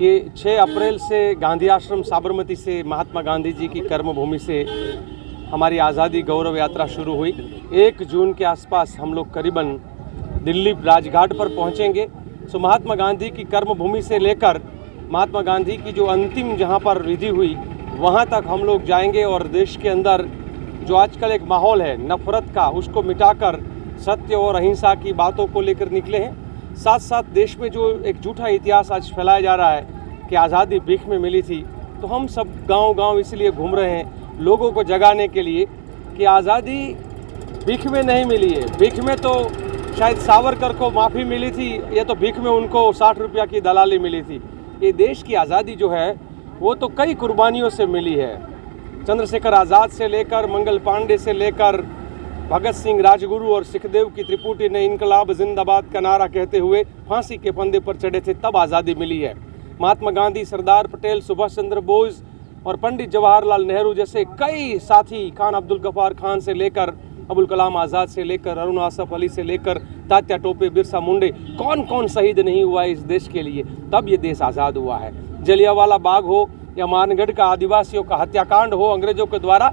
ये 6 अप्रैल से गांधी आश्रम साबरमती से महात्मा गांधी जी की कर्मभूमि से हमारी आज़ादी गौरव यात्रा शुरू हुई। 1 जून के आसपास हम लोग करीबन दिल्ली राजघाट पर पहुंचेंगे। सो महात्मा गांधी की कर्मभूमि से लेकर महात्मा गांधी की जो अंतिम जहां पर विधि हुई वहां तक हम लोग जाएंगे और देश के अंदर जो आजकल एक माहौल है नफरत का, उसको मिटाकर सत्य और अहिंसा की बातों को लेकर निकले हैं। साथ साथ देश में जो एक झूठा इतिहास आज फैलाया जा रहा है कि आज़ादी भीख में मिली थी, तो हम सब गांव-गांव इसलिए घूम रहे हैं लोगों को जगाने के लिए कि आज़ादी भीख में नहीं मिली है। भीख में तो शायद सावरकर को माफ़ी मिली थी, ये तो भीख में उनको 60 रुपया की दलाली मिली थी। ये देश की आज़ादी जो है वो तो कई कुर्बानियों से मिली है। चंद्रशेखर आज़ाद से लेकर मंगल पांडे से लेकर भगत सिंह, राजगुरु और सुखदेव की त्रिपुटी ने इनकलाब जिंदाबाद का नारा कहते हुए फांसी के फंदे पर चढ़े थे, तब आज़ादी मिली है। महात्मा गांधी, सरदार पटेल, सुभाष चंद्र बोस और पंडित जवाहरलाल नेहरू जैसे कई साथी, खान अब्दुल गफ्फार खान से लेकर अबुल कलाम आज़ाद से लेकर अरुण आसफ अली से लेकर तात्या टोपे, बिरसा मुंडे, कौन कौन शहीद नहीं हुआ इस देश के लिए, तब ये देश आज़ाद हुआ है। जलियांवाला बाग हो या मानगढ़ का आदिवासियों का हत्याकांड हो अंग्रेजों के द्वारा,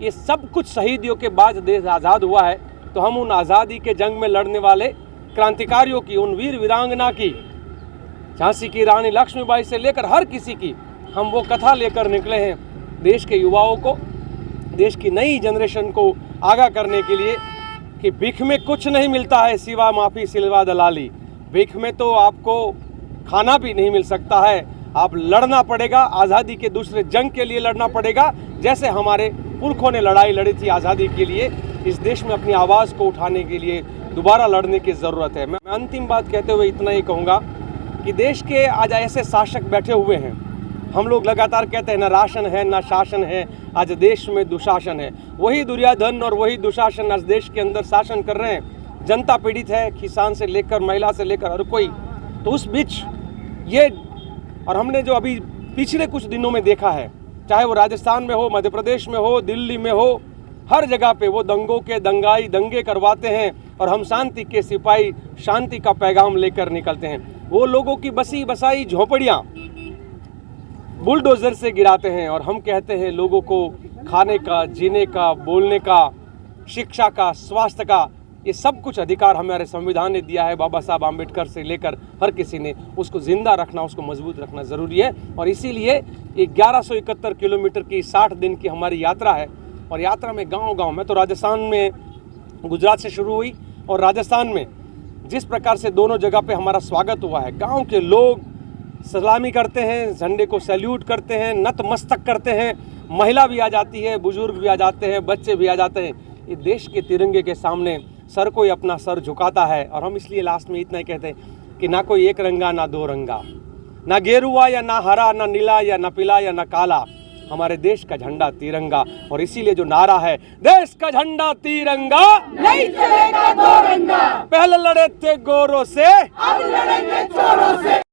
ये सब कुछ शहीदियों के बाद देश आज़ाद हुआ है। तो हम उन आज़ादी के जंग में लड़ने वाले क्रांतिकारियों की, उन वीर वीरांगना की, झांसी की रानी लक्ष्मीबाई से लेकर हर किसी की हम वो कथा लेकर निकले हैं देश के युवाओं को, देश की नई जनरेशन को आगाह करने के लिए कि भीख में कुछ नहीं मिलता है सिवा माफ़ी सिलवा दलाली। भीख में तो आपको खाना भी नहीं मिल सकता है, आप लड़ना पड़ेगा, आज़ादी के दूसरे जंग के लिए लड़ना पड़ेगा, जैसे हमारे पुरखों ने लड़ाई लड़ी थी आज़ादी के लिए। इस देश में अपनी आवाज़ को उठाने के लिए दोबारा लड़ने की ज़रूरत है। मैं अंतिम बात कहते हुए इतना ही कहूँगा कि देश के आज ऐसे शासक बैठे हुए हैं, हम लोग लगातार कहते हैं ना राशन है ना शासन है, आज देश में दुशासन है। वही दुर्योधन और वही दुशासन आज देश के अंदर शासन कर रहे हैं। जनता पीड़ित है, किसान से लेकर महिला से लेकर हर कोई। तो उस बीच ये, और हमने जो अभी पिछले कुछ दिनों में देखा है, चाहे वो राजस्थान में हो, मध्य प्रदेश में हो, दिल्ली में हो, हर जगह पे वो दंगों के दंगाई दंगे करवाते हैं और हम शांति के सिपाही शांति का पैगाम लेकर निकलते हैं। वो लोगों की बसी बसाई झोपड़ियाँ बुलडोजर से गिराते हैं और हम कहते हैं लोगों को खाने का, जीने का, बोलने का, शिक्षा का, स्वास्थ्य का, ये सब कुछ अधिकार हमारे संविधान ने दिया है। बाबा साहब आम्बेडकर से लेकर हर किसी ने उसको जिंदा रखना, उसको मजबूत रखना ज़रूरी है। और इसीलिए ये 1171 किलोमीटर की 60 दिन की हमारी यात्रा है। और यात्रा में गांव-गांव, मैं तो राजस्थान में, गुजरात से शुरू हुई और राजस्थान में जिस प्रकार से दोनों जगह पे हमारा स्वागत हुआ है, गाँव के लोग सलामी करते हैं, झंडे को सैल्यूट करते हैं, नतमस्तक करते हैं, महिला भी आ जाती है, बुजुर्ग भी आ जाते हैं, बच्चे भी आ जाते हैं। ये देश के तिरंगे के सामने सर कोई अपना सर झुकाता है। और हम इसलिए लास्ट में इतना ही कहते हैं कि ना कोई एक रंगा ना दो रंगा, ना गेरुआ या ना हरा, ना नीला या ना पीला या ना काला, हमारे देश का झंडा तिरंगा। और इसीलिए जो नारा है, देश का झंडा तिरंगा नहीं चलेगा दो रंगा, पहले लड़े थे गोरों से, अब लड़ेंगे चोरों से।